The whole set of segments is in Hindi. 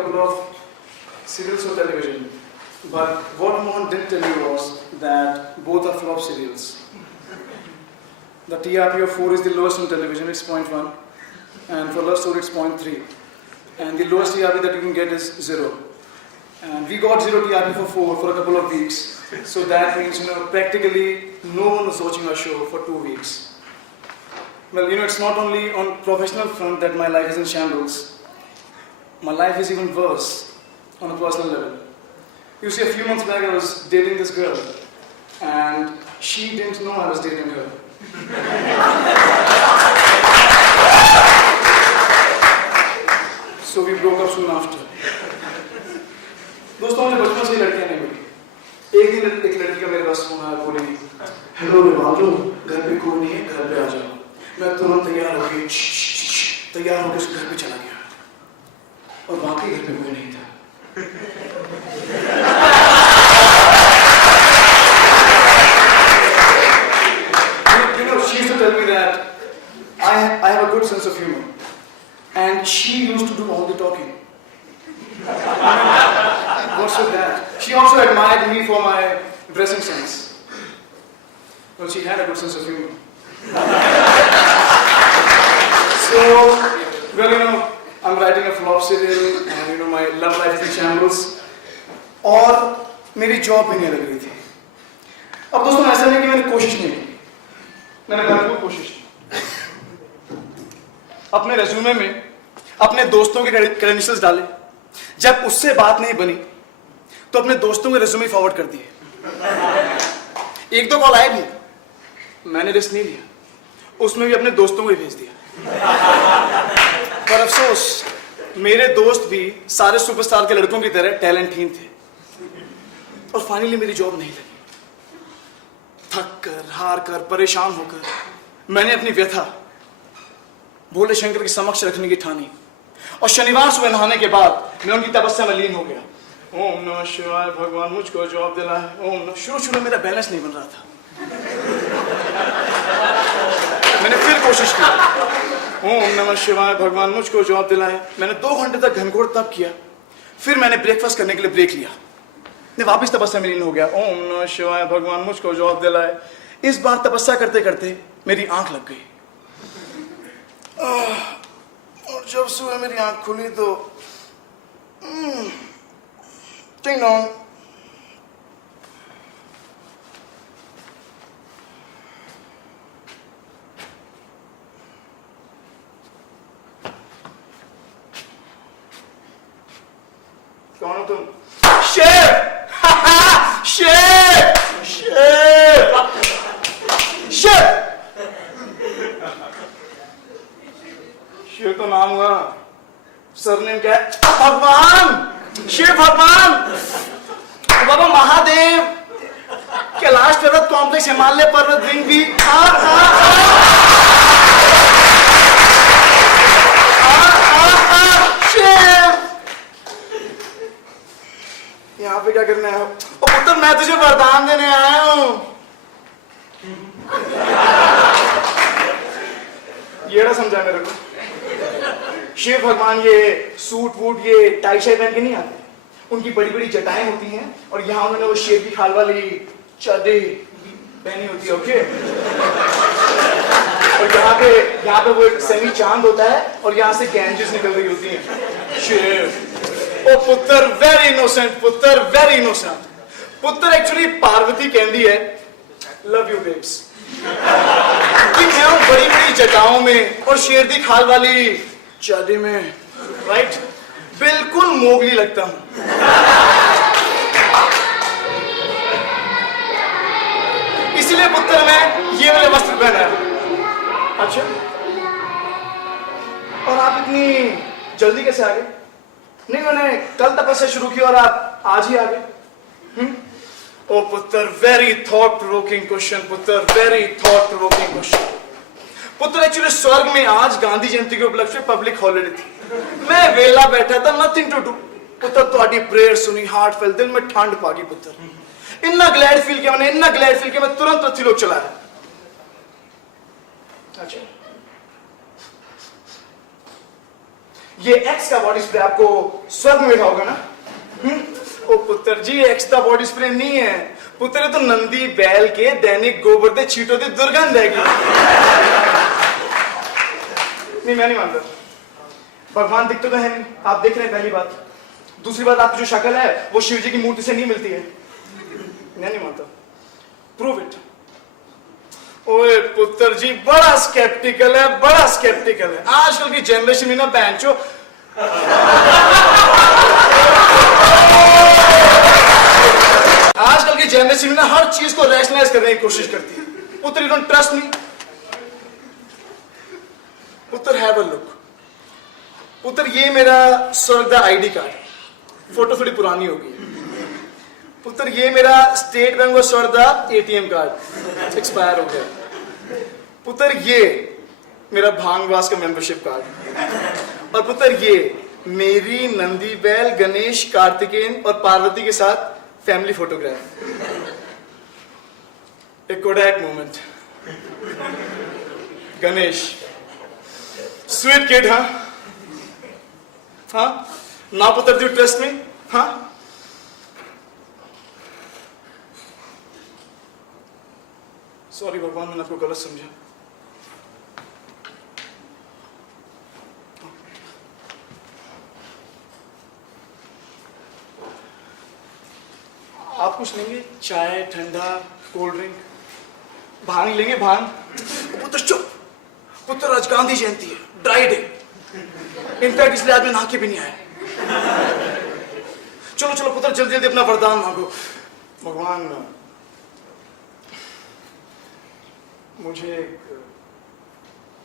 couple of serials on television, but what Mohan didn't tell you was that both are flop serials. The TRP of 4 is the lowest on television, it's 0.1, and for Love Story it's 0.3, and the lowest TRP that you can get is 0. And we got 0 TRP for 4 for a couple of weeks, so that means practically no one was watching our show for 2 weeks. Well, it's not only on professional front that my life is in shambles. My life is even worse on a personal level. You see, a few months back I was dating this girl, and she didn't know I was dating her. So we broke up soon after. दोस्तों, मुझे बचपन से ही लड़कियां नहीं मिली। एक दिन एक लड़की का मेरे पास फोन आया, बोली, हेलो रे बाबू, घर पे कोई नहीं है, घर पे आ जाओ। मैं तुरंत तैयार होकर उसके घर पे चला गया, और वाकई घर पे कोई नहीं था। She used to tell me that I have a good sense of humor, and she used to do all the talking. What's with that? She also admired me for my dressing sense. Well, she had a good sense of humor. So, well, I'm writing a flop serial, and my love life is in shambles, और मेरी जॉब भी नहीं लग रही थी। अब दोस्तों, ऐसा नहीं कि मैंने कोशिश नहीं की, मैंने भरपूर कोशिश की। अपने रेज्यूमे में अपने दोस्तों के क्रेडेंशियल्स डाले, जब उससे बात नहीं बनी तो अपने दोस्तों के रेज्यूमे फॉरवर्ड कर दिए। 1-2 कॉल आए भी, मैंने रिस्क नहीं लिया, उसमें भी अपने दोस्तों को ही भेज दिया। पर अफसोस, मेरे दोस्त भी सारे सुपरस्टार के लड़कों की तरह टैलेंटहीन थे, और फाइनली मेरी जॉब नहीं लगी। थक कर, हार कर, परेशान होकर मैंने अपनी व्यथा भोले शंकर के समक्ष रखने की ठानी, और शनिवार सुबह नहाने के बाद मैं उनकी तपस्या में लीन हो गया। ओम नमः शिवाय, भगवान मुझको जॉब दिलाए। ओम नमः। शुरू मेरा बैलेंस नहीं बन रहा था, मैंने फिर कोशिश की। ओम नमः शिवाय, भगवान मुझको जॉब दिलाए। मैंने 2 घंटे तक घनघोर तप किया, फिर मैंने ब्रेकफास्ट करने के लिए ब्रेक लिया, मैं वापस तपस्या में लीन हो गया। ओम नमः शिवाय, भगवान मुझको जॉब दिलाए। इस बार तपस्या करते करते मेरी आंख लग गई, और जब सुबह मेरी आंख खुली तो टिंग डोंग, कौन हो तुम? शेर! शेर! शेर! शेर! शेर तो नाम हुआ, सरनेम क्या है? भगवान! शिव भगवान! बाबा महादेव! कैलाश पर्वत कॉम्प्लेक्स, हिमालय पर्वत रिंग भी। यहाँ पे क्या करने आया हो? पुत्र, मैं तुझे वरदान देने आया हूँ। ये ना समझा मेरे को। शिव भगवान ये सूट वूट, ये टाई शाई पहन के नहीं आते, उनकी बड़ी बड़ी जटाएं होती हैं, और यहाँ उन्होंने वो शेर की खाल वाली चादर पहनी होती है। ओके, और यहाँ पे वो एक सेमी चांद होता है, और यहाँ से गैंजेस निकल रही होती हैं। शिव, ओ पुत्र, वेरी इनोसेंट पुत्र, वेरी इनोसेंट पुत्र। एक्चुअली पार्वती कहती है, लव यू बेब्स। मैं हूं बड़ी बड़ी जटाओं में और शेर दी खाल वाली चादर में, राइट? बिल्कुल मोगली लगता हूं। इसलिए पुत्र मैं ये वाले वस्त्र पहना है। अच्छा, और आप इतनी जल्दी कैसे आ गए? नहीं, मैंने कल तपस्या शुरू की और आप आज ही आ गए। ओ पुत्र, वेरी थॉट प्रोवोकिंग क्वेश्चन पुत्र, वेरी थॉट प्रोवोकिंग क्वेश्चन पुत्र। एक्चुअली स्वर्ग में आज गांधी जयंती के उपलक्ष्य में पब्लिक हॉलिडे थी, मैं वेला बैठा था, नथिंग टू डू पुत्र। तुम्हारी प्रेयर सुनी, हार्ट फेल, दिल में ठंड पागी पुत्र। इतना ग्लैड फील किया मैंने, इतना ग्लैड फील किया मैं तुरंत रथी लोग चलाया। अच्छा, ये एक्स का बॉडी स्प्रे आपको स्वर्ग में मिला होगा ना? ओ पुत्र जी, एक्स का बॉडी स्प्रे नहीं है पुत्र, तो नंदी बैल के दैनिक गोबर दे छीटों दे दुर्गंध है। नहीं, मैं नहीं मानता। भगवान दिखते तो है नहीं, आप देख रहे हैं, पहली बात। दूसरी बात, आपकी जो शक्ल है वो शिव जी की मूर्ति से नहीं मिलती है। मैं नहीं मानता। Prove it. ओए पुत्र जी, बड़ा स्केप्टिकल है, बड़ा स्केप्टिकल है। आजकल की जनरेशन में ना बैंचो आजकल की जनरेशन में ना हर चीज को रैशनलाइज करने की कोशिश करती है। पुत्र, यू डोंट ट्रस्ट मी? पुत्र, हैव अ लुक। पुत्र, ये मेरा स्वर्ग दा आईडी कार्ड, फोटो थोड़ी पुरानी होगी। पुत्र, ये मेरा स्टेट बैंक ऑफ स्वर्ग दा एटीएम कार्ड एक्सपायर हो गया। पुत्र, ये मेरा भांगवास का मेंबरशिप कार्ड। और पुत्र, ये मेरी नंदी बैल गणेश, कार्तिकेयन और पार्वती के साथ फैमिली फोटोग्राफ। एक Kodak moment. Ganesh, sweet kid, हाँ हाँ ना पुत्र, डू ट्रस्ट मी? हाँ, सॉरी भगवान, मैंने आपको गलत समझा। आप कुछ लेंगे? चाय, ठंडा, कोल्ड ड्रिंक? भांग लेंगे? भांग? पुत्र चुप। पुत्र, आज गांधी जयंती है, ड्राई डे। इनफैक्ट इसलिए आदमी नहा के भी नहीं आए। चलो चलो पुत्र, जल्दी जल्दी अपना वरदान मांगो। भगवान, मुझे एक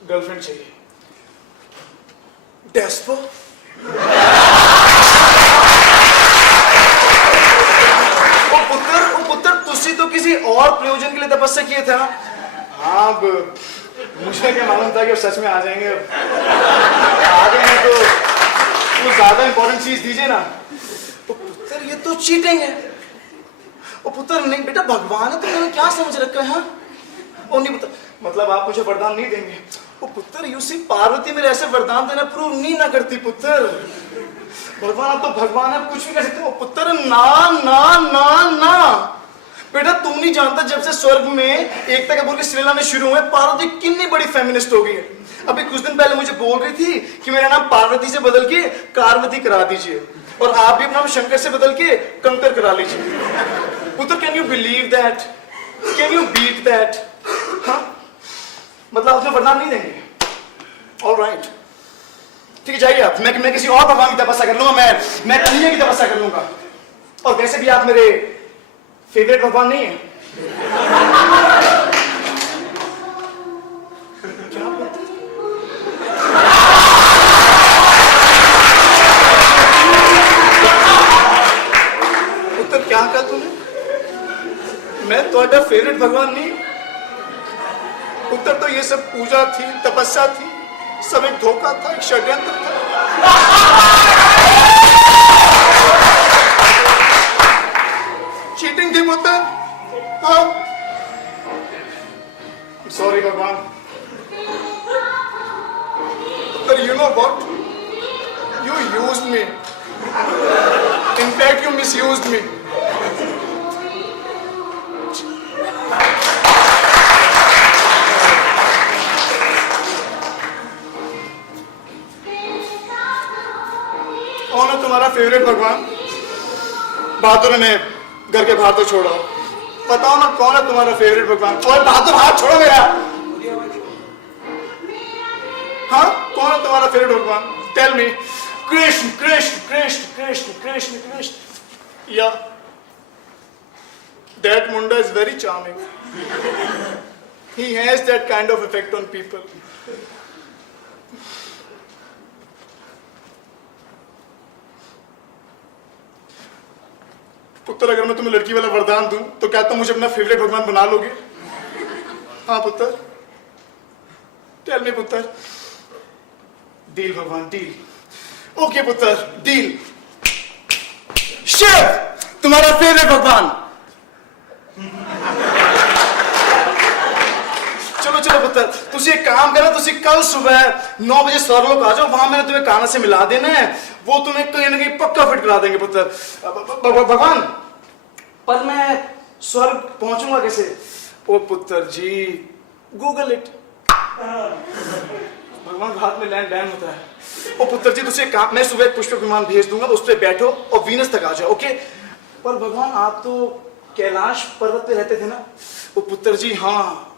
गर्लफ्रेंड चाहिए। डेस्पो? ओ पुत्र, तुसी तो किसी और प्रयोजन के लिए तपस्या किए थे ना? हाँ, अब मुझे क्या मालूम था कि अब सच में आ जाएंगे। आ गए तो ज्यादा इंपॉर्टेंट चीज दीजिए ना। ओ पुत्र, ये तो चीटिंग है। ओ पुत्र, नहीं बेटा, भगवान है, तुमने क्या समझ रखा है? हाँ? ओ नहीं पुत्र, मतलब आप मुझे वरदान नहीं देंगे? ओ पुत्र, यू सी, पार्वती मेरे ऐसे वरदान देना प्रूव नहीं ना करती पुत्र। भगवान, आप तो भगवान है, कुछ भी कर सकते हो। पुत्र, ना ना ना ना बेटा, तुम नहीं जानता, जब से स्वर्ग में एकता कपूर के सीरियल आने शुरू हुए, पार्वती कितनी बड़ी फेमिनिस्ट हो गई है। अभी कुछ दिन पहले मुझे बोल रही थी कि मेरा नाम पार्वती से बदल के कारवती करा दीजिए, और आप भी अपना नाम शंकर से बदल के कंकर करा लीजिए। पुत्र, can you believe that? Can you beat that? हाँ, मतलब आपने वरदान नहीं देंगे? ऑलराइट, ठीक है, जाइए आप। मैं किसी और भगवान की तपस्या कर लूंगा। मैं कन्हैया की तपस्या कर लूंगा। और वैसे भी आप मेरे फेवरेट भगवान नहीं है। क्या उत्तर क्या कहा तूने? मैं तुम्हारा फेवरेट भगवान नहीं। उत्तर तो ये सब पूजा थी, तपस्या थी, सब एक धोखा था, एक षड्यंत्र था। चीटिंग थी पुत्र। हाँ, सॉरी भगवान। But you know what? You used me. In fact, you misused me. कौन है तुम्हारा फेवरेट भगवान? बहादुर ने घर के बाहर तो छोड़ो। बताओ ना, कौन है तुम्हारा फेवरेट भगवान? और बहादुर, हाथ छोड़ो मेरा। हाँ, कौन है तुम्हारा फेवरेट भगवान? Tell me. कृष्ण कृष्ण कृष्ण कृष्ण कृष्ण कृष्ण। या दैट मुंडा is very charming. He has that kind of effect on people. पुत्र, अगर मैं तुम्हें लड़की वाला वरदान दूं तो क्या तुम मुझे अपना फेवरेट भगवान बना लोगे? हाँ पुत्र, टेल मी पुत्र. डील भगवान, डील. ओके पुत्र, डील. शिव तुम्हारा फेवरेट भगवान. चलो चलो पुत्र, तुसी एक काम करना, तुसी कल सुबह 9 बजे सरलोक आ जाओ, वहां मैंने तुम्हें काना से मिला देना है, वो तुम्हें कहीं ना कहीं पक्का फिट करा देंगे पुत्र। भगवान, पर मैं स्वर्ग पहुंचूंगा कैसे? ओ पुत्र जी, गूगल इट। भगवान हाथ में लैंड होता है। ओ पुत्र जी, तुझे काम, मैं सुबह एक पुष्पक विमान भेज दूंगा, उस पर बैठो और वीनस तक आ जाओ, ओके? पर भगवान, आप तो कैलाश पर्वत पे रहते थे ना? ओ पुत्र जी, हाँ,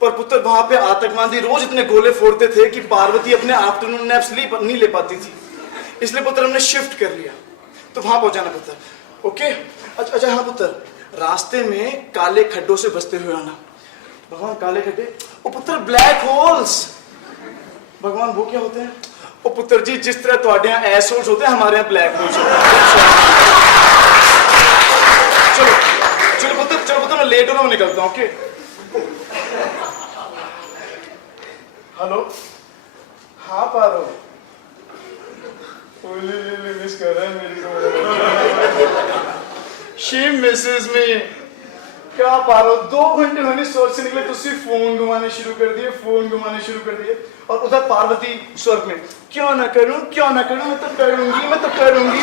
पर पुत्र वहां पे आतंकवादी रोज इतने गोले फोड़ते थे कि पार्वती अपने आफ्टरनून नैप स्लीप नहीं ले पाती थी, इसलिए पुत्र हमने शिफ्ट कर लिया, तो वहां पहुंचाना पुत्र, ओके? अच्छा हाँ पुत्र, रास्ते में काले खड्डों से बचते हुए आना। भगवान, काले खड्डे? ओ पुत्र, ब्लैक होल्स। भगवान, वो क्या होते हैं? ओ पुत्र जी, जिस तरह तुम्हारे यहाँ एस होल्स होते हैं, हमारे यहाँ ब्लैक होल्स होते हैं। चलो पुत्र, मैं लेट हो रहा हूँ, निकलता हूँ, ओके? हेलो, हाँ पारो, मिस कर रहा है मेरी को। शी मिसेस मी। क्या पारो, 2 घंटे मैंने स्वर्ग से निकले, तुझसे फोन घुमाने शुरू कर दिए, और उधर पार्वती स्वर्ग में, क्यों ना करूं, मैं तो करूंगी।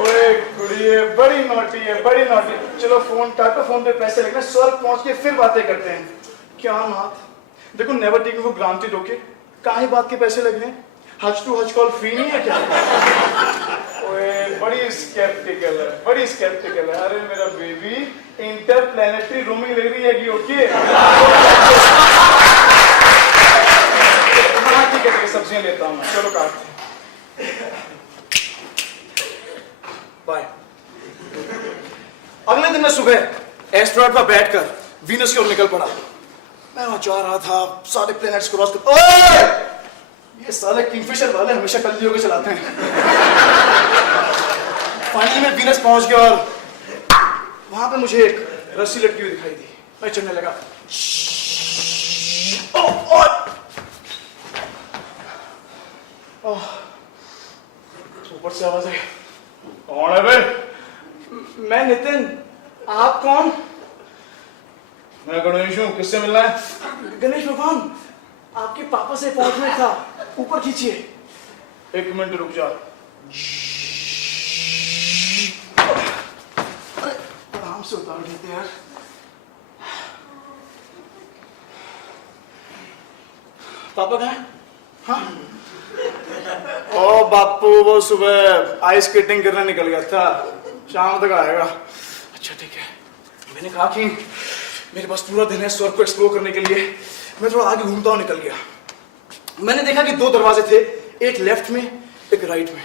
ओए कुड़िए, बड़ी नोटी है। चलो फोन काटो, फोन पे पैसे लगने, स्वर्ग पहुंच के फिर बातें करते हैं। क्या नाथ, देखो, never take me for granted, okay? काहे बात के पैसे लग रहे हैं? हज टू हज कॉल फ्री नहीं है क्या? ओए, बड़ी स्केप्टिकल है। अरे मेरा बेबी, इंटरप्लैनेटरी रोमिंग लग रही है कि, ओके? हाँ ठीक है, सब्जियां लेता हूँ, चलो काटते हैं, बाय। अगले दिन मैं सुबह एस्ट्रॉयड पर बैठकर वीनस की ओर निकल पड़ा। मैं वहां जा रहा था, सारे प्लैनेट्स क्रॉस कर, ओए! ये साले किंगफिशर वाले हमेशा कल्ली होकर चलाते हैं। फाइनली मैं वीनस पहुंच गया और वहां पे मुझे एक रस्सी लटकी हुई दिखाई दी। मैं चलने लगा। ऊपर से आवाज आई, कौन है बे? मैं नितिन, आप कौन? मैं गणेश हूँ, किससे मिलना है? गणेश भगवान, आपके पापा से पहुंचना था, ऊपर खींचिए। 1 मिनट रुक जा। आराम से उतार देते यार। पापा कहाँ हैं? हाँ? ओ बापू, वो सुबह आइस स्केटिंग करने निकल गया था, शाम तक आएगा। अच्छा ठीक है। मैंने कहा कि मेरे पास पूरा दिन है स्वर्ग को एक्सप्लोर करने के लिए, मैं थोड़ा आगे घूमता हूँ निकल गया। मैंने देखा कि 2 दरवाजे थे, एक लेफ्ट में, एक राइट में।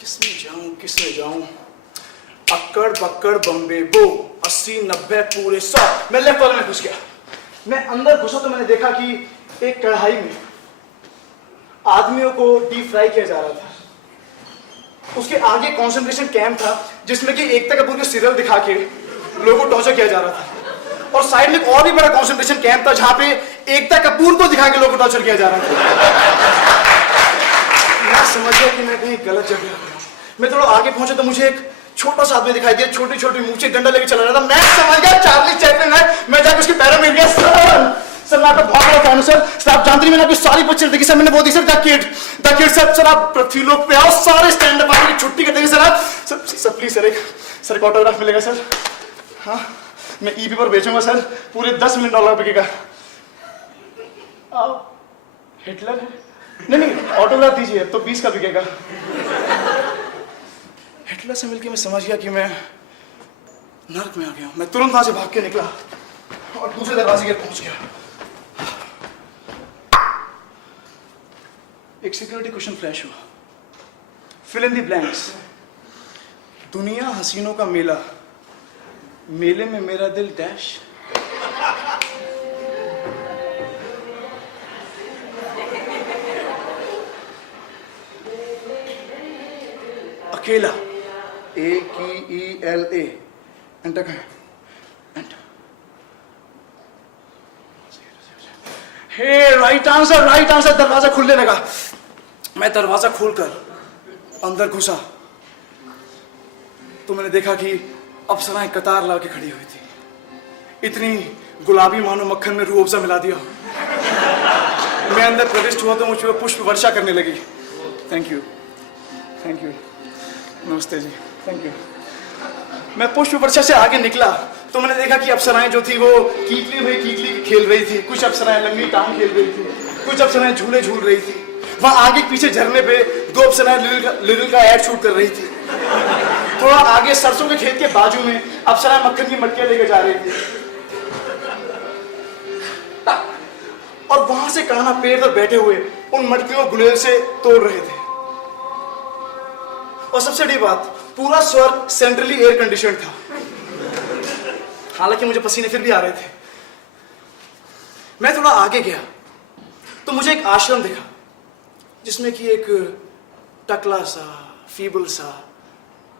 किसमें जाऊं? अक्कड़ बक्कड़ बम्बे बो, 80 90 पूरे 100। मैं लेफ्ट वाले में घुस गया। मैं अंदर घुसा तो मैंने देखा कि एक कढ़ाई में आदमियों को डीप फ्राई किया जा रहा था। उसके आगे कंसंट्रेशन कैंप था, जिसमें कि एकता कपूर के सीरियल दिखा के लोगों को टॉर्चर किया जा रहा था। और साइड में एक और भी बड़ा कंसंट्रेशन कैंप था, जहां पे एकता कपूर को दिखा के लोगों को टॉर्चर किया जा रहा था। मैं समझ गया कि मैं कहीं गलत जगह हूं। मैं थोड़ा आगे पहुंचा तो मुझे एक छोटा सा आदमी दिखाई दिया, छोटी छोटी मूंछें, डंडा लेके चला रहा था। मैं समझ गया चार्ली चैपलिन है। मैं जाकर उसके पैरों में गिर गया। सर मैं आपका बहुत बड़ा फैन हूं सर। आप जानते नहीं, मैंने आपकी सारी पिक्चर देखी सर। मैंने वो देखी सर, द किड सर। आप पृथ्वी लोक पे आओ, सारे स्टैंड अप आके छुट्टी कर देंगे सर आप। सर प्लीज सर, एक ऑटोग्राफ मिलेगा सर। हाँ, मैं ईबी पर बेचूंगा सर, पूरे $10 मिलियन बिकेगा। हिटलर है? नहीं, ऑटोग्राफ दीजिए तो 20 का बिकेगा। हिटलर से मिलके मैं समझ गया कि मैं नर्क में आ गया हूं। मैं तुरंत वहां से भाग के निकला और दूसरे दरवाजे के पहुंच गया। एक सिक्योरिटी क्वेश्चन फ्लैश हुआ। Fill in the blanks. दुनिया हसीनों का मेला, मेले में मेरा दिल डैश। अकेला, AKELA। एंटर करें। एंटर। हे राइट आंसर। दरवाजा खुलने लगा। मैं दरवाजा खोलकर अंदर घुसा तो मैंने देखा कि अप्सराएं कतार ला के खड़ी हुई थी। इतनी गुलाबी मानो मक्खन में रूह अफ़ज़ा मिला दिया। मैं अंदर प्रविष्ट हुआ तो मुझ पर पुष्प वर्षा करने लगी। थैंक यू, थैंक यू, नमस्ते जी, थैंक यू। मैं पुष्प वर्षा से आगे निकला तो मैंने देखा कि अप्सराएं जो थी वो कीकली खेल रही थी, कुछ अप्सराएं लंबी टांग खेल रही थी, कुछ अप्सराएं झूले झूल रही थी। वहां आगे पीछे झरने पे 2 अप्सराएं लिरिल का एड शूट कर रही थी। थोड़ा आगे सरसों के खेत के बाजू में अप्सराएं मक्खन की मटकियां लेकर जा रही थी और वहां से कान्हा पेड़ पर बैठे हुए उन मटकियों को गुलेल से तोड़ रहे थे। और सबसे बड़ी बात, पूरा स्वर्ग सेंट्रली एयर कंडीशन था। हालांकि मुझे पसीने फिर भी आ रहे थे। मैं थोड़ा आगे गया तो मुझे एक आश्रम दिखा जिसमें कि एक टकला सा, फीबल सा,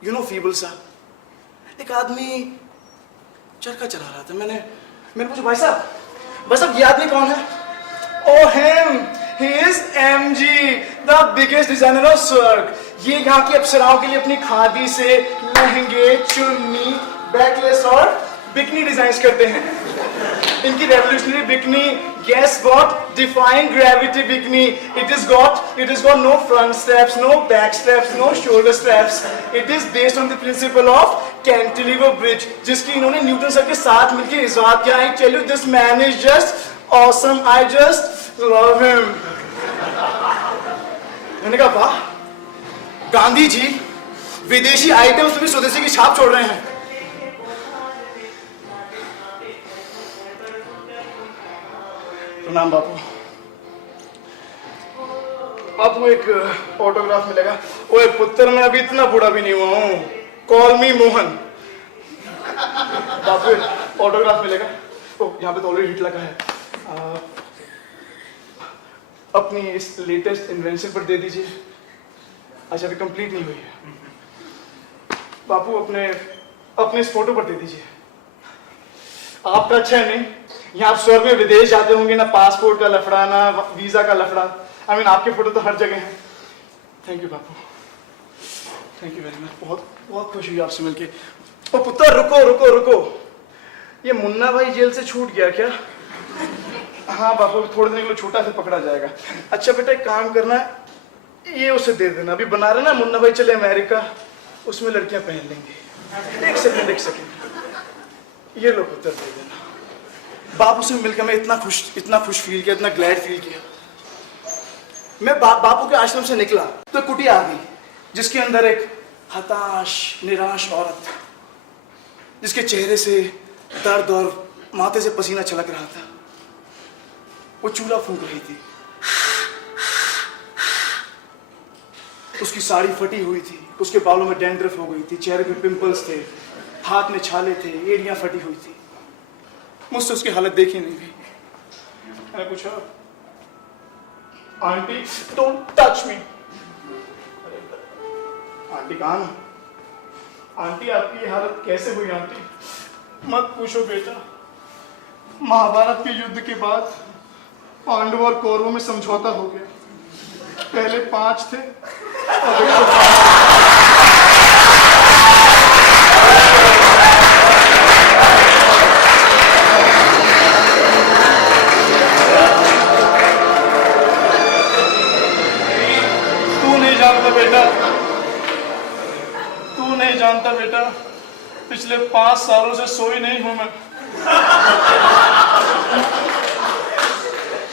फीबल सा एक आदमी चरखा चला रहा था। मैंने पूछा, भाई साहब ये आदमी कौन है? Oh him, he is MG, the biggest designer of स्वर्ग। ये यहाँ की अप्सराओं के लिए अपनी खादी से लहंगे, चुन्नी, बैकलेस और बिकनी डिजाइन करते हैं। इनकी revolutionary bikini, guess what? Defying gravity bikini. It has got no front straps, no back straps, no shoulder straps. It is based on the principle of cantilever bridge, जिसकी इन्होंने न्यूटन सर के साथ मिलकर इजाद किया। I tell you, this man is just awesome. I just love him. मैंने कहा, वाह, गांधी जी विदेशी आइटम्स में स्वदेशी की छाप छोड़ रहे हैं। प्रणाम बापू। बापू एक ऑटोग्राफ मिलेगा? ओए पुत्र, मैं अभी इतना बूढ़ा भी नहीं हुआ हूँ। Call me Mohan. Bapu autograph मिलेगा? ओ, यहाँ पे तो ऑलरेडी हिट लगा है। अपनी इस लेटेस्ट इन्वेंशन पर दे दीजिए। अच्छा, अभी कंप्लीट नहीं हुई है। बापू अपने इस फोटो पर दे दीजिए। आपका अच्छा है नहीं? यहाँ आप स्वर्ग में विदेश जाते होंगे, ना पासपोर्ट का लफड़ा, ना वीजा का लफड़ा। आपके फोटो तो हर जगह है। Thank you Bapu, thank you very much. बहुत बहुत खुशी हुई आपसे मिलके। ओ पुत्र, रुको रुको रुको, ये मुन्ना भाई जेल से छूट गया क्या? हाँ बापू, थोड़े दिन के लिए छोटा से पकड़ा जाएगा। अच्छा बेटा, एक काम करना है, ये उसे दे देना। अभी बना रहे ना मुन्ना भाई चले अमेरिका, उसमें लड़कियां पहन लेंगे। एक सेकंड, ये लो पुत्र, दे देना। बापू से मिलकर मैं इतना खुश फील किया, इतना ग्लैड फील किया। मैं बापू के आश्रम से निकला तो कुटिया आ गई जिसके अंदर एक हताश निराश औरत, जिसके चेहरे से दर्द और माथे से पसीना छलक रहा था। वो चूल्हा फूंक रही थी। उसकी साड़ी फटी हुई थी, उसके बालों में डैंड्रफ हो गई थी, चेहरे पे पिंपल्स थे, हाथ में छाले थे, एड़ियां फटी हुई थी। मुझसे उसकी हालत देखी नहीं गई। मैंने पूछा, aunty don't touch me. Aunty कहाँ ना? आंटी आपकी हालत कैसे हुई आंटी? मत पूछो बेटा। महाभारत के युद्ध के बाद पांडवों और कौरवों में समझौता हो गया। पहले 5 थे और तू नहीं जानता बेटा, पिछले 5 सालों से सोई नहीं हूं मैं।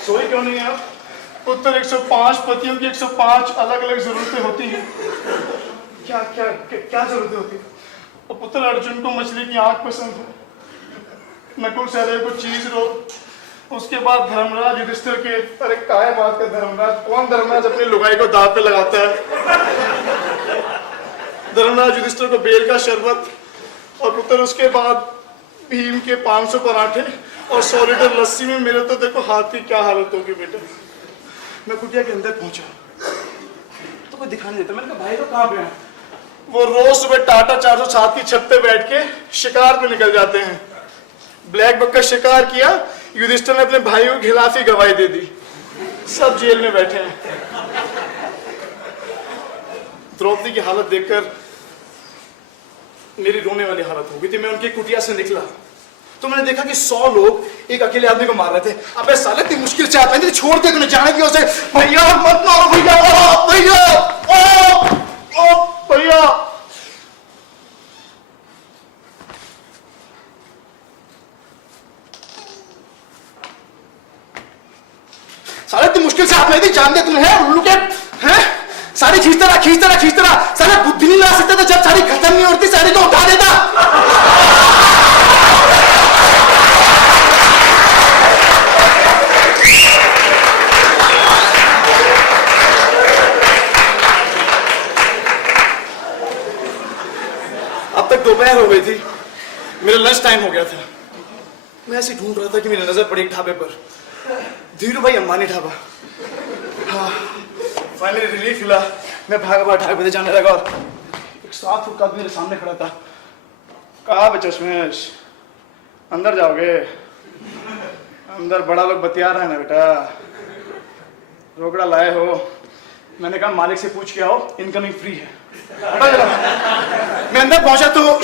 सोई क्यों नहीं आप? पुत्र, 105 पतियों की 105 अलग अलग जरूरतें होती हैं। क्या क्या क्या जरूरतें होती है? और पुत्र, अर्जुन को मछली की आंख पसंद है, नकुल सहदेव को चीज रोल, उसके बाद धर्मराज युधिष्ठिर के। अरे काय बात का धर्मराज? कौन धर्मराज अपनी लुगाई को दांव पे लगाता है? धर्मराज युधिष्ठिर को बेल का शरबत, और पुत्र उसके बाद भीम के 500 पराठे और 100 लीटर लस्सी में मेरे तो देखो हाथ की क्या हालत होगी बेटा। मैं कुटिया के अंदर पहुंचा तो कोई दिखाई नहीं देता। मैंने कहा, भाई तो कहाँ पे है? वो रोज सुबह टाटा 407 की छत पे बैठ के शिकार पे निकल जाते हैं। ब्लैक बक का शिकार किया, युधिष्ठिर ने अपने भाइयों के खिलाफ ही गवाही दे दी। सब जेल में बैठे हैं। द्रौपदी की हालत देखकर मेरी रोने वाली हालत हो गई थी। मैं उनकी कुटिया से निकला तो मैंने देखा कि 100 लोग एक अकेले आदमी को मार रहे थे। अबे साले इतनी मुश्किल से आता है, छोड़ दे, तूने जाने की उसे। भैया मत मारो भैया, भैया ओ भैया। साले इतनी मुश्किल से हाथ नहीं थी, जान दे तूने, है उल्लू के हैं, साड़ी खींचता रहा। साले बुद्धि नहीं ला सकता तो जब साड़ी खत्म नहीं होती साड़ी तो उठा देता। अब तक दोपहर हो गई थी, मेरा लंच टाइम हो गया था। मैं ऐसे ढूंढ रहा था कि मेरी नजर पड़ी एक ढाबे पर, धीरू भाई अंबानी ढाबा। हाँ, फाइनली रिलीफ मिला। मैं भागा ढाबे पे जाने लगा और एक 7 फुट का आदमी मेरे सामने खड़ा था। कहा बे चश्मेश, अंदर जाओगे? अंदर बड़ा लोग बतिया रहे हैं ना बेटा, रोकड़ा लाए हो? मैंने कहा मालिक से पूछ के आओ, इनकमिंग फ्री है। हटा जरा। मैं अंदर पहुंचा तो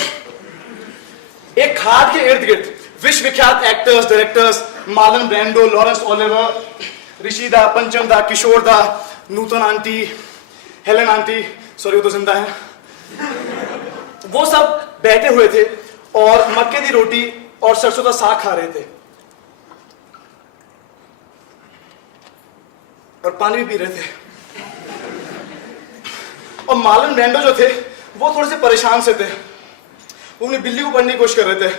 एक खाट के इर्द गिर्द विश्व विख्यात actors, directors, Marlon Brando, Laurence Olivier, Rishi da, Pancham da, Kishore da, Nutan aunty, Helen aunty, sorry वो तो जिंदा है, वो सब बैठे हुए थे और मक्के की रोटी और सरसों का साग खा रहे थे और पानी भी पी रहे थे। और मार्लन ब्रैंडो जो थे वो थोड़े से परेशान से थे, वो अपनी बिल्ली को पढ़ने की कोशिश कर रहे थे।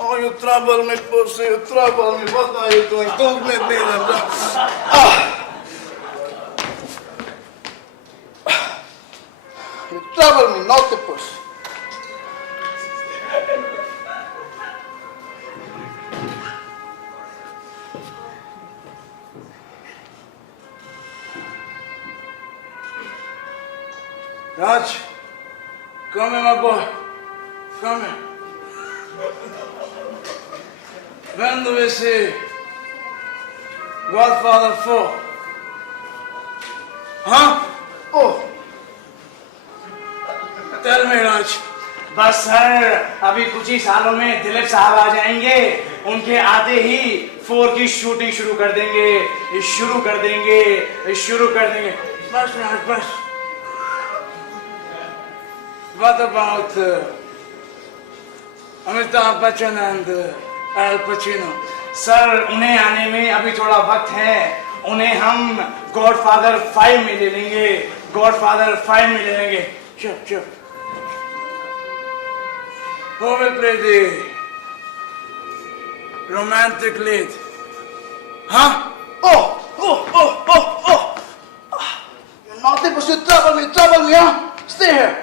और उतरा बल में पोसे, उतरा बल में बताए तो में दे travel me, not the push. Raj, come here, my boy. Come here. When do we see Godfather 4? Huh? Oh. Tell me, Raj. बस सर, अभी कुछ ही सालों में दिलीप साहब आ जाएंगे, उनके आते ही 4 की शूटिंग शुरू कर देंगे, शुरू कर देंगे। बस Raj, बस. What about Amitabh Bachchan and Al Pacino? Sir, उन्हें आने में अभी थोड़ा वक्त है, उन्हें हम गॉडफादर 5 में ले लेंगे। Chop. Who will play the romantic lead? Huh? Oh! You're not able to trouble me, huh? Stay here.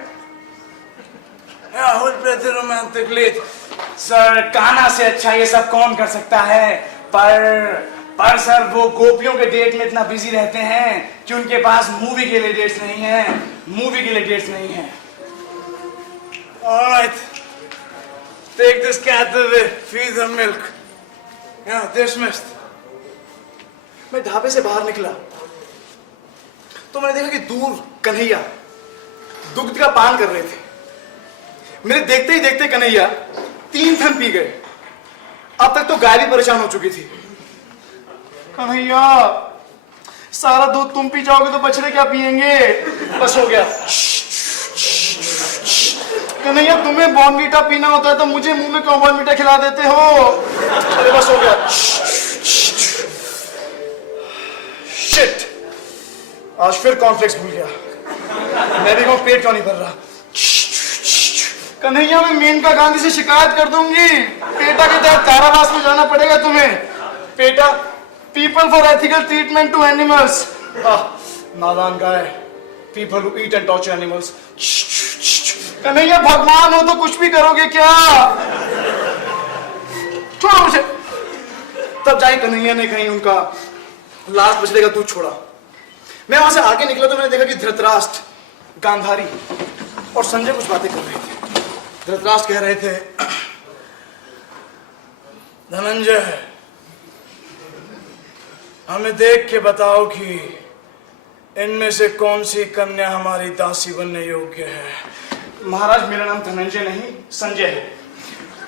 Yeah, who will play the romantic lead? Sir, Kanha से अच्छा ये सब कौन कर सकता है? पर सर, वो गोपियों के डेट में इतना बिजी रहते हैं कि उनके पास मूवी के लिए डेट्स नहीं है। All right. Take this cat away. Feed her milk. Yeah, dismissed. मैं ढाबे से बाहर निकला तो मैंने देखा कि दूर कन्हैया दुग्ध का पान कर रहे थे। मेरे देखते ही देखते कन्हैया 3 थन पी गए। अब तक तो गाय भी परेशान हो चुकी थी। कन्हैया, सारा दूध तुम पी जाओगे तो बछड़े क्या पिएंगे? बस हो गया। कन्हैया, तुम्हें बॉर्नवीटा पीना होता है तो मुझे मुंह में क्यों बॉर्नवीटा खिला देते हो? अरे बस हो गया। शिट, आज फिर कॉर्नफ्लेक्स भूल गया। मैं भी कहूं पेट क्यों नहीं भर रहा। कन्हैया, मैं मेनका गांधी से शिकायत कर दूंगी। पेटा के तहत कारावास में जाना पड़ेगा तुम्हें। PETA, people for ethical treatment to animals. नादान गाय, people who eat and torture animals. Kanhaiya, भगवान हो तो कुछ भी करोगे क्या? छोड़ो मुझे। तब जाए कन्हैया ने कहीं उनका लास्ट बछड़े का दूध छोड़ा। मैं वहां से आगे निकला तो मैंने देखा कि धृतराष्ट्र, गांधारी और संजय कुछ बातें कर रहे थे। धृतराष्ट्र कह रहे थे, धनंजय, हमें देख के बताओ कि इनमें से कौन सी कन्या हमारी दासी बनने योग्य है। महाराज, मेरा नाम धनंजय नहीं संजय है।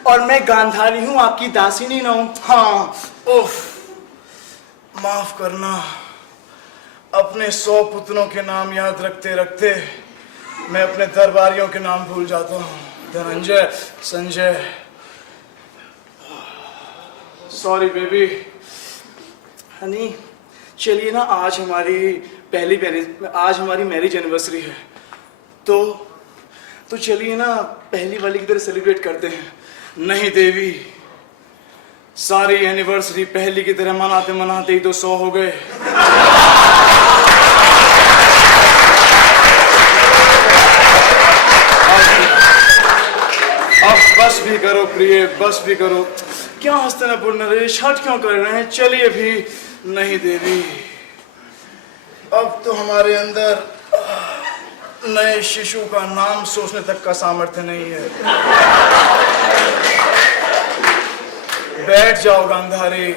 और मैं गांधारी हूं, आपकी दासिनी ना हूं। हाँ, उफ, माफ करना, अपने 100 पुत्रों के नाम याद रखते रखते मैं अपने दरबारियों के नाम भूल जाता हूँ। Dhananjay, Sanjay. Sorry baby. Honey, चलिए ना, आज हमारी मैरिज एनिवर्सरी है, तो चलिए ना पहली वाली की तरह सेलिब्रेट करते हैं। नहीं देवी, सारी एनिवर्सरी पहली की तरह मनाते मनाते ही तो 100 हो गए। अब बस भी करो प्रिय, बस भी करो। क्या हस्तिनापुर नरेश, हट क्यों कर रहे हैं? चलिए भी। नहीं देवी, अब तो हमारे अंदर नए शिशु का नाम सोचने तक का सामर्थ्य नहीं है। बैठ जाओ गांधारी।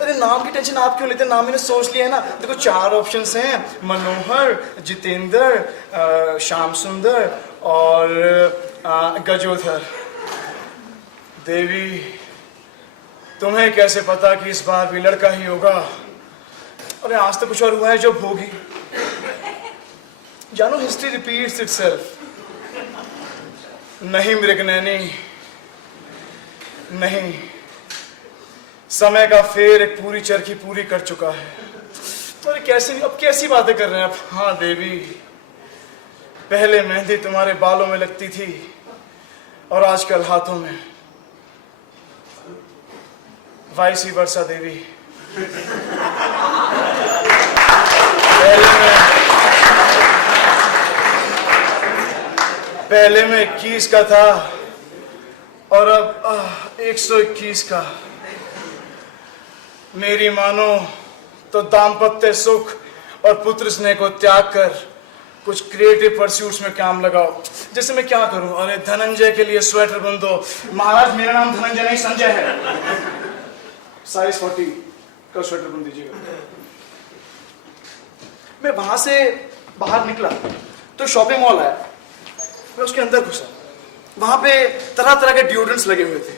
अरे नाम की टेंशन आप क्यों लेते? नाम मैंने सोच लिया है ना। देखो 4 ऑप्शंस हैं, मनोहर, जितेंद्र, श्याम सुंदर और गजोधर। देवी, तुम्हें कैसे पता कि इस बार भी लड़का ही होगा? अरे आज तो कुछ और हुआ है जो होगी। जानो, हिस्ट्री रिपीट्स इटसेल्फ। नहीं मृगनयनी, नहीं, समय का फेर एक पूरी चरखी पूरी कर चुका है। अरे कैसी बातें कर रहे हैं आप? हाँ देवी, पहले मेहंदी तुम्हारे बालों में लगती थी और आजकल हाथों में। वाइसी वर्षा देवी। पहले में 21 का था और अब 121 का। मेरी मानो तो दाम्पत्य सुख और पुत्र स्नेह को त्याग कर कुछ क्रिएटिव परस्यूट्स में काम लगाओ। जैसे मैं क्या करूं? अरे धनंजय के लिए स्वेटर बुन दो। महाराज, मेरा नाम धनंजय नहीं संजय है। साइज 40 का स्वेटर बुन दीजिएगा। मैं वहां से बाहर निकला तो शॉपिंग मॉल आया। मैं उसके अंदर घुसा, वहां पे तरह तरह के डिओड्रेंट्स लगे हुए थे।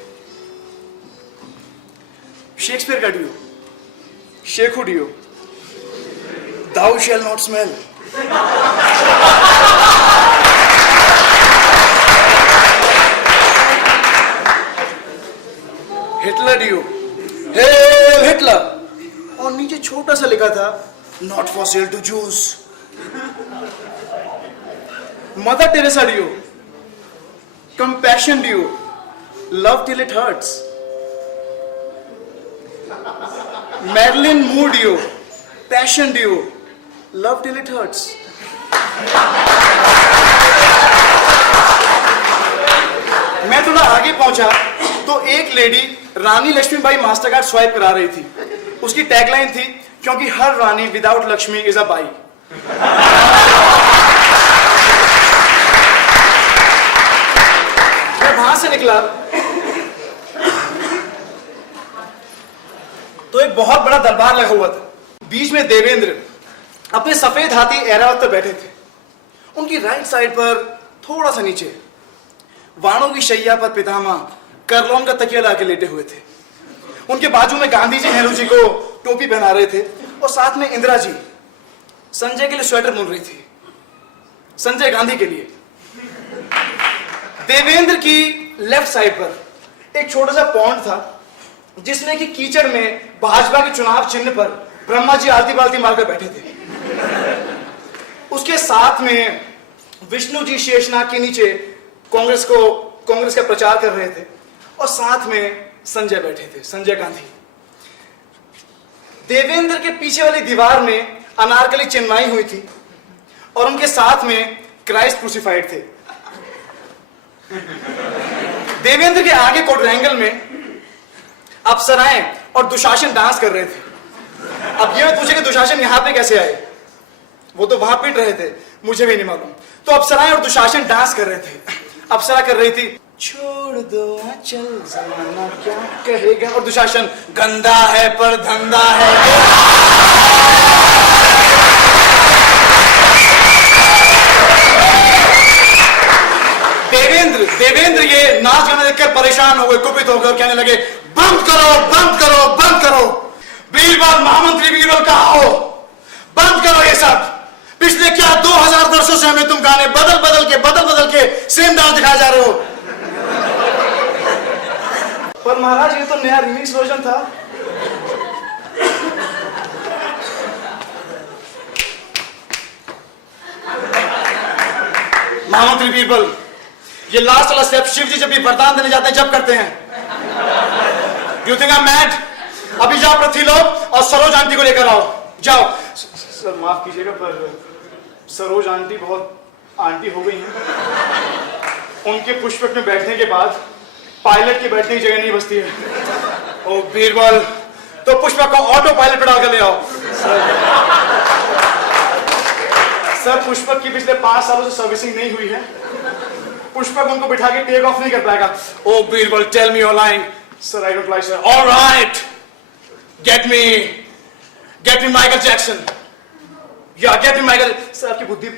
शेक्सपियर का deo, Shekhu deo, thou shall not smell. Hitler deo, heil Hitler, और नीचे छोटा सा लिखा था not for sale to Jews. Mother Teresa deo, compassion deo, love till it hurts. Marilyn Moore deo, passion deo, love till it hurts. मैं थोड़ा आगे पहुंचा तो एक lady Rani Lakshmibai master card swipe करा रही थी। उसकी टैगलाइन थी, क्योंकि हर रानी without Lakshmi is a by. मैं वहां से निकला तो एक बहुत बड़ा दरबार लगा हुआ था। बीच में देवेंद्र अपने सफेद हाथी ऐरावत पर बैठे थे। उनकी राइट साइड पर थोड़ा सा नीचे वाणों की शैया पर पितामह करलोन का तकिया लाके लेटे हुए थे। उनके बाजू में गांधी जी नेहरू जी को टोपी पहना रहे थे और साथ में इंदिरा जी संजय के लिए स्वेटर बुन रही थी, संजय गांधी के लिए। देवेंद्र की लेफ्ट साइड पर एक छोटा सा पॉन्ड था जिसमें कि कीचड़ में भाजपा के चुनाव चिन्ह पर ब्रह्मा जी आलती पालती मारकर बैठे थे। उसके साथ में विष्णु जी शेषनाग के नीचे कांग्रेस का प्रचार कर रहे थे और साथ में संजय बैठे थे, संजय गांधी। देवेंद्र के पीछे वाली दीवार में अनारकली चिन्हवाई हुई थी और उनके साथ में क्राइस्ट क्रूसिफाइड थे। देवेंद्र के आगे क्वाड्रेंगल में अप्सराएं और दुशासन डांस कर रहे थे। अब ये मत पूछे कि दुशासन यहां पे कैसे आए, वो तो वहां पिट रहे थे, मुझे भी नहीं मालूम। तो अप्सराएं और दुशासन डांस कर रहे थे। अप्सरा कर रही थी छोड़ दो चल जमाना क्या कहेगा, और दुशासन गंदा है पर धंधा है। देवेंद्र देवेंद्र ये नाच गाना देखकर परेशान हो गए, कुपित हो गए और कहने लगे बंद करो बंद करो बंद करो। बीरबल, महामंत्री बीरबल कहाँ हो? बंद करो ये सब। पिछले क्या 2000 वर्षों से हमें तुम गाने बदल बदल के सेम डांस दिखाए जा रहे हो। पर महाराज ये तो नया रिमिक्स वर्जन था। महामंत्री बीरबल, ये लास्ट वाला स्टेप शिव जी जब भी वरदान देने जाते हैं जब करते हैं। You think I am mad? अभी जाओ पृथ्वी लोग और सरोज आंटी को लेकर आओ, जाओ। सर माफ कीजिएगा पर सरोज आंटी बहुत आंटी हो गई हैं। उनके पुष्पक में बैठने के बाद पायलट के बैठने की जगह नहीं बचती है। ओ बीरबल, तो पुष्पक को ऑटो पायलट पे डालकर ले आओ। सर पुष्पक की पिछले 5 सालों से सर्विसिंग नहीं हुई है। पुष्पक उनको बिठा के टेक ऑफ नहीं कर पाएगा। Oh Birbal, tell me your line. Sir I don't like sir. Alright, get me Michael Jackson. या गेट मी माइकल। सर आपकी बुद्धि,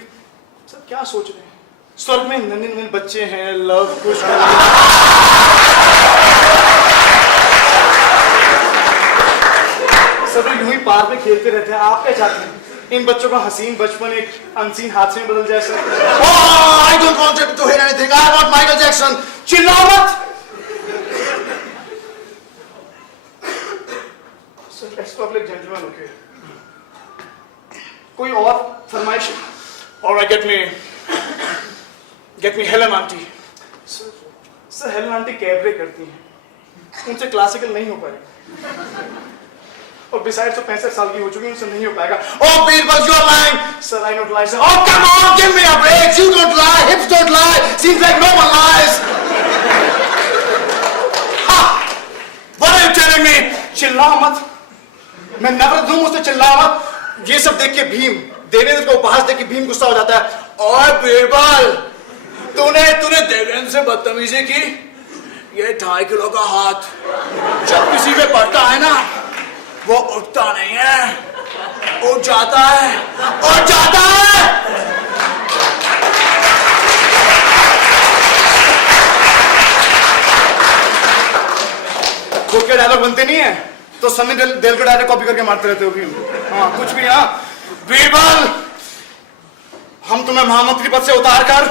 सर क्या सोच रहे हैं? स्वर्ग में नन्हे बच्चे हैं, लव कुछ सब यूं ही पार्क में खेलते रहते हैं, आप क्या चाहते हैं? इन बच्चों का हसीन बचपन एक अनसीन हादसे में बदल जाए sir. I don't want to hear anything, I want Michael Jackson. चिल्लाओ मत sir, let's talk like gentleman, okay? कोई और फरमाइश? Alright, get me Helen aunty. Sir Helen aunty cabaret करती हैं, उनसे क्लासिकल नहीं हो पाएगा। और बिसाइड्स तो 65 साल की हो चुकी है, उनसे नहीं हो पाएगा। Oh Birbal, you are lying. Sir, I don't lie, sir. Oh come on, give me a break. You don't lie, hips don't lie. Seems like no one lies. Ha! What are you telling me? चिल्लाओ मत, मैं नफरत हूं मुझसे, चिल्लाओ मत। ये सब देख के भीम, देवेंद्र को उपहास देख के भीम गुस्सा हो जाता है। ओए बीरबल, तूने देवेंद्र से बदतमीजी की? ये 2.5 किलो का हाथ जब किसी पे पड़ता है ना, वो उठता नहीं है, उठ जाता है, उठ जाता है। खुद के डायलॉग बनते नहीं है तो सनी देओल के डायलॉग कॉपी करके मारते रहते हो भी। हाँ कुछ भी। हाँ बीरबल, हम तुम्हें महामंत्री पद से उतार कर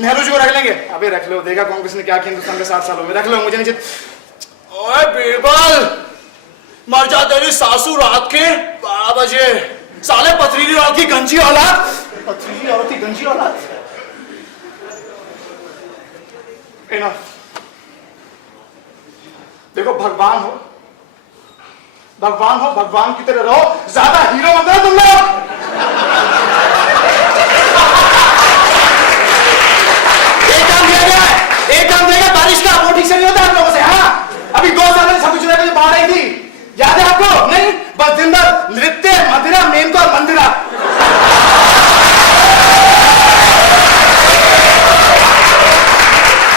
नेहरू जी को रख लेंगे। अबे रख लो, देखा कांग्रेस ने क्या किया हिंदुस्तान के 7 सालों में। रख लो, मुझे नहीं। ओए बीरबल, मर जा तेरी सासू रात के 12 बजे। साले पथरीली औरत की गंजी औलाद, पथरीली औरत की गंजी औलाद। इनफ। देखो भगवान हो, भगवान की तरह रहो, ज्यादा हीरो मत बनो तुम लोग। एक काम दिया गया बारिश का, वो ठीक से नहीं होता आप लोगों से। हाँ अभी 2 साल में 26 जुलाई को जो बाढ़ आई थी, याद है आपको? नहीं, बस दिन भर नृत्य, मदिरा, मेनका और मंदिरा।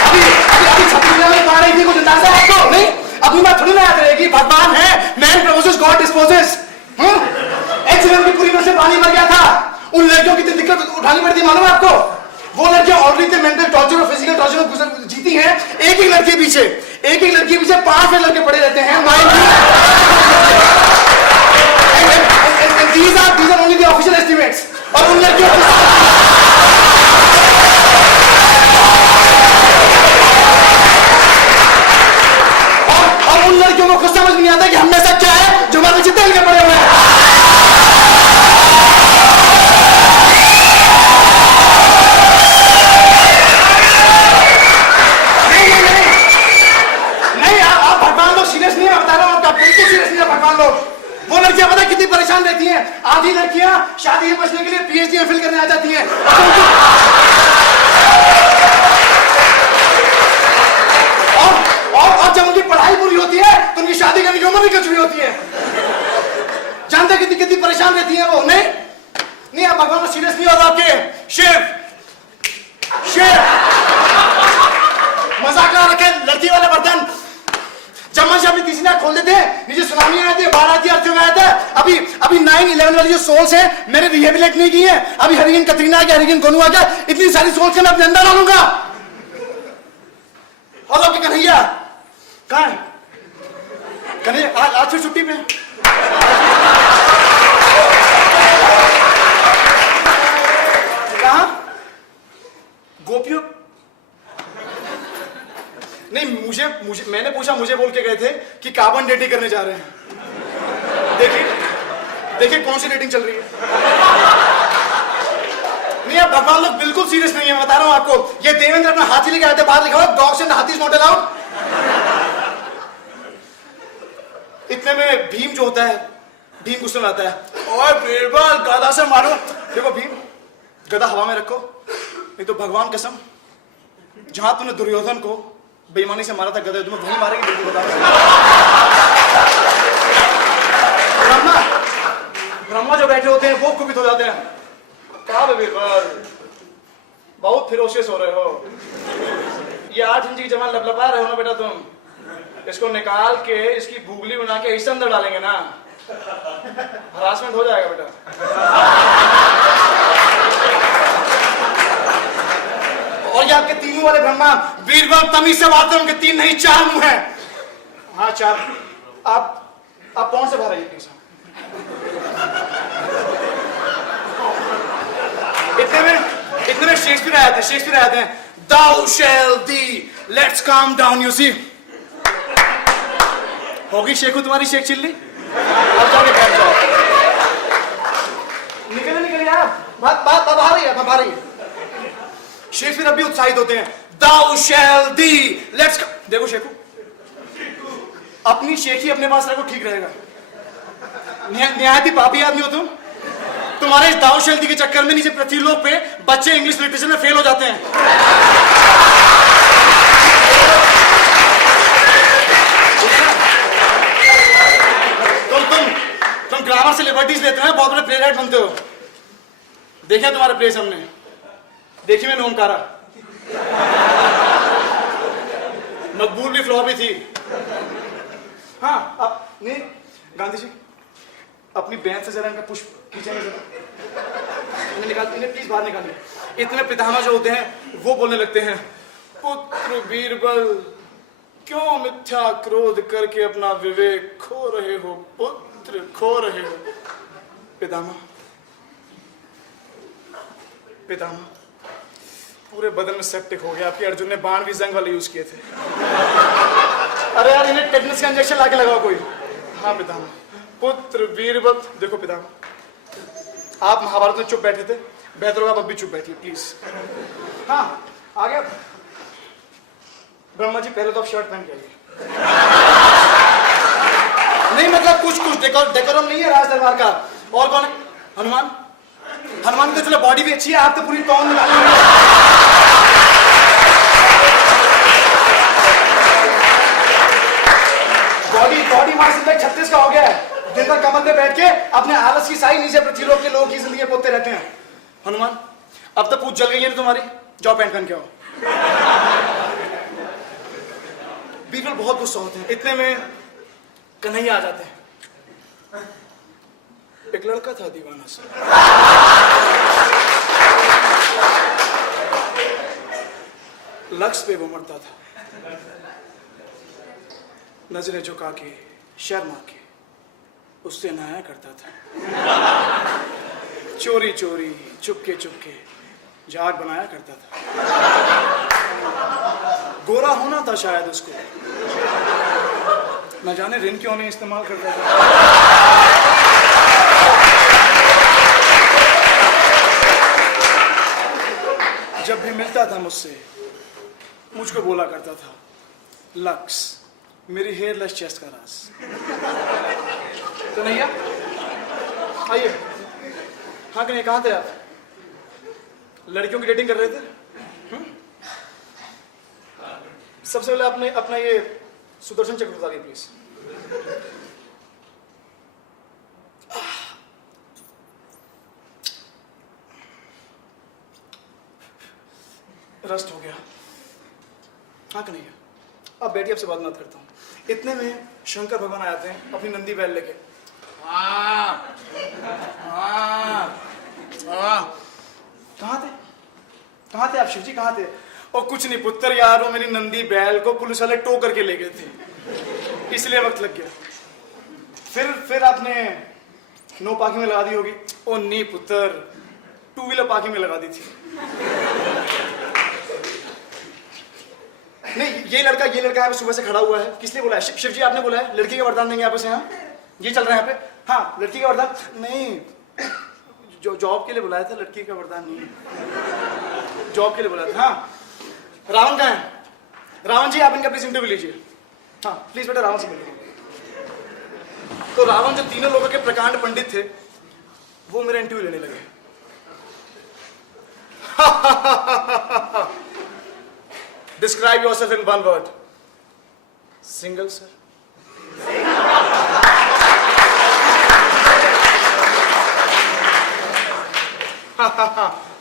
अभी 26 जुलाई में बाढ़ आई थी, कुछ अंदाजा है आपको? नहीं, अभी मैं थोड़ी ना याद रहेगी। भगवान है, man proposes God disposes. Accident की पूरी वजह से पानी मर गया था। उन लड़कियों की दिक्कत उठानी पड़ी थी, मालूम है आपको? वो लड़कियां ऑलरेडी मेंटल टॉर्चर और फिजिकल टॉर्चर में जीती हैं। एक ही लड़की पीछे 5 लड़के पड़े रहते हैं। These are only the official estimates. और उन लड़कियों को कुछ समझ नहीं आता कि हम में सब क्या है जो हमारे पीछे तेल के पड़े हुए हैं। वो लड़कियां पता कितनी परेशान रहती हैं। आधी लड़कियां शादी से बचने के लिए पीएचडी एमफिल करने आ जाती हैं। और जब उनकी पढ़ाई पूरी होती है तो उनकी शादी करने की उम्र भी कच हुई होती है। जानते कितनी परेशान रहती हैं वो? नहीं आप भगवान को सीरियस नहीं हो रहा आपके। शिव मजाक ना रखे। लड़की वाले बर्तन चम्मच से अपनी तीसरी आंख खोल देते हैं, नीचे सुनामी आती है, बाढ़ आती है, अर्थक्वेक आता है। अभी 9/11 वाली जो सोल्स है मैंने रिहेबिलिट नहीं की है। अभी हरिकेन कतरीना आ गया, हरिकेन गोनू आ गया, इतनी सारी सोल्स मैं अपने अंदर डालूंगा। और आपके कन्हैया कहाँ है? कन्हैया आज फिर छुट्टी पे कहाँ? गोपियों नहीं, मुझे मुझे मैंने पूछा, मुझे बोल के गए थे कि कार्बन डेटिंग करने जा रहे हैं। देखिए कौन सी डेटिंग चल रही है। नहीं, अब भगवान लोग बिल्कुल सीरियस नहीं है, मैं बता रहा हूं आपको। ये देवेंद्र अपना हाथी लेके आए थे, बाहर लिखा हुआ डॉग्स एंड हाथी इज नॉट अलाउड। इतने में भीम जो होता है, भीम गुस्से में आता है और बीरबल गदा से मारो। देखो भीम, गदा हवा में रखो, नहीं तो भगवान कसम जहां तूने दुर्योधन को बेईमानी से मारा था गदा तुम्हें वहीं मारेगी। बिल्कुल बता। ब्रह्मा जो बैठे होते हैं वो कुपित हो जाते हैं। कहा बीरबल बहुत फिरोशियस हो रहे हो, ये 8 इंच की जवान लपलपा रहे हो ना बेटा तुम, इसको निकाल के इसकी भूगली बना के इस अंदर डालेंगे ना, हरासमेंट हो जाएगा बेटा। और ये आपके तीनों वाले ब्रह्मा, बीरबल तमीज से बात करो, उनके 3 नहीं 4 मुंह हैं। हाँ 4। आप कौन से बाहर आइए प्लीज। इतने में शेक्सपियर आते हैं, Thou shall thee, let's calm down, you see। होगी शेखू तुम्हारी शेख चिल्ली, अब जाके बैठ जाओ। निकलिए आप, बात बाहर रही है। शेक्सपियर अभी उत्साहित होते हैं, Thou shall thee, let's। देखो शेखू, अपनी शेखी अपने पास रखो, ठीक रहेगा। निहायत ही पापी आदमी हो तुम। तुम्हारे इस दाऊ शैल के चक्कर में नीचे पृथ्वीलोक पे बच्चे इंग्लिश लिटरेचर में फेल हो जाते हैं। तुम ग्रामर से लिबर्टीज लेते हो, बहुत बड़े प्ले राइट बनते हो। देखिए तुम्हारे प्लेस हमने, देखी मैंने ओमकारा, मकबूल भी फ्लॉप भी थी। हाँ अब नहीं गांधी जी, अपनी बैंड से जरा इनका पुष्प खींचेंगे जरा, इन्हें प्लीज बाहर निकालिए। इतने पितामह जो होते हैं वो बोलने लगते हैं, पुत्र बीरबल क्यों मिथ्या क्रोध करके अपना विवेक खो रहे हो, पुत्र खो रहे हो। पितामह पूरे बदन में सेप्टिक हो गया, आपके अर्जुन ने बाण भी जंग वाले यूज किए थे। अरे यार इन्हें टेटनस का इंजेक्शन लाके लगाओ कोई। हाँ पितामह, पुत्र बीरबल। देखो पितामह, आप महाभारत में चुप बैठे थे, बेहतर होगा आप अब भी चुप बैठिए प्लीज। हाँ आ गया ब्रह्मा जी, पहले तो आप शर्ट पहन के आइए। नहीं मतलब कुछ डेकोरम नहीं है राज दरबार का। और कौन है? हनुमान तो चलो बॉडी भी अच्छी है, आप तो पूरी टॉन बॉडी मास 36 का हो गया है। दिन भर कमर में बैठ के अपने आलस की साई नीचे पृथ्वीलोक के लोगों की जिंदगी पोते रहते हैं। हनुमान अब तो पूछ जल गई है ना तुम्हारी, जाओ पैंट पहन के आओ। बीरबल बहुत गुस्सा होते हैं, इतने में कन्हैया आ जाते हैं। एक लड़का था दीवाना सा, लक्ष्य पे वो मरता था, नजरें झुका के शर्मा के उससे नहाया करता था, चोरी चोरी चुपके चुपके झाग बनाया करता था। गोरा होना था शायद उसको, न जाने रिन क्यों नहीं इस्तेमाल करता था। जब भी मिलता था मुझसे, मुझको बोला करता था, लक्स मेरी हेयरलेस चेस्ट का राज। तो नहीं आइए। हाँ कि नहीं, कहाँ थे आप? लड़कियों की डेटिंग कर रहे थे? सबसे पहले आपने अपना ये सुदर्शन चक्र उतारिए प्लीज। रस्ट हो गया। हाँ कि नहीं? अब बैठिए, आपसे बात मत करता हूँ। इतने में शंकर भगवान आते हैं अपनी नंदी बैल लेके। कहाँ थे आप शिव जी, कहाँ थे? और कुछ नहीं पुत्र यार, वो मेरी नंदी बैल को पुलिस वाले टो करके ले गए थे, इसलिए वक्त लग गया। फिर आपने नो पार्किंग में लगा दी होगी। ओ नहीं पुत्र, टू व्हीलर पार्किंग में लगा दी थी। नहीं, ये लड़का यहाँ पे सुबह से खड़ा हुआ है, किस लिए बोला है? शिव जी आपने बोला है लड़की का वरदान देंगे आप उसे। यहाँ ये चल रहा है यहाँ पे। हाँ, लड़की का वरदान नहीं, जो जॉब के लिए बुलाया था, लड़की का वरदान नहीं है, जॉब के लिए बुलाया था। हाँ, रावण कहाँ है? रावण जी आप इनका प्लीज इंटरव्यू लीजिए। हाँ प्लीज बेटा, रावण से मिलिए। तो रावण जो तीनों लोगों के प्रकांड पंडित थे, वो मेरा इंटरव्यू लेने लगे। Describe yourself in one word. Single, sir.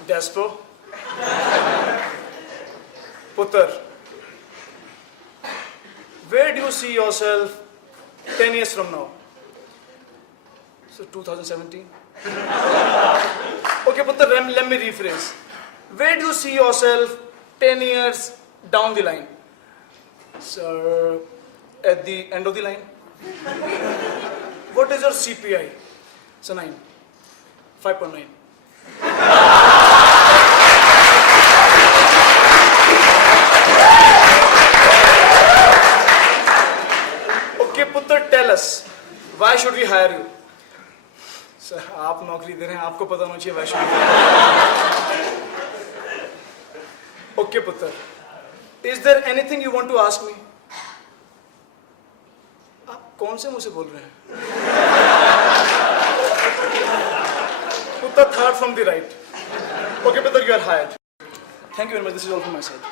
Despo. Putter. Where do you see yourself 10 years from now? So 2017. Okay, Putter, let me rephrase. Where do you see yourself 10 years down the line? Sir, at the end of the line. What is your CPI? So 9. 5.9. Okay, Putter, tell us, why should we hire you? Sir, आप नौकरी दे रहे हैं, आपको पता होना चाहिए why should we hire you? Okay, Putter. Is there anything you want to ask me? आप कौन से मुझसे बोल रहे हैं? Putter, third from the right. Okay, Putter, you are hired. Thank you very much. This is all from my side.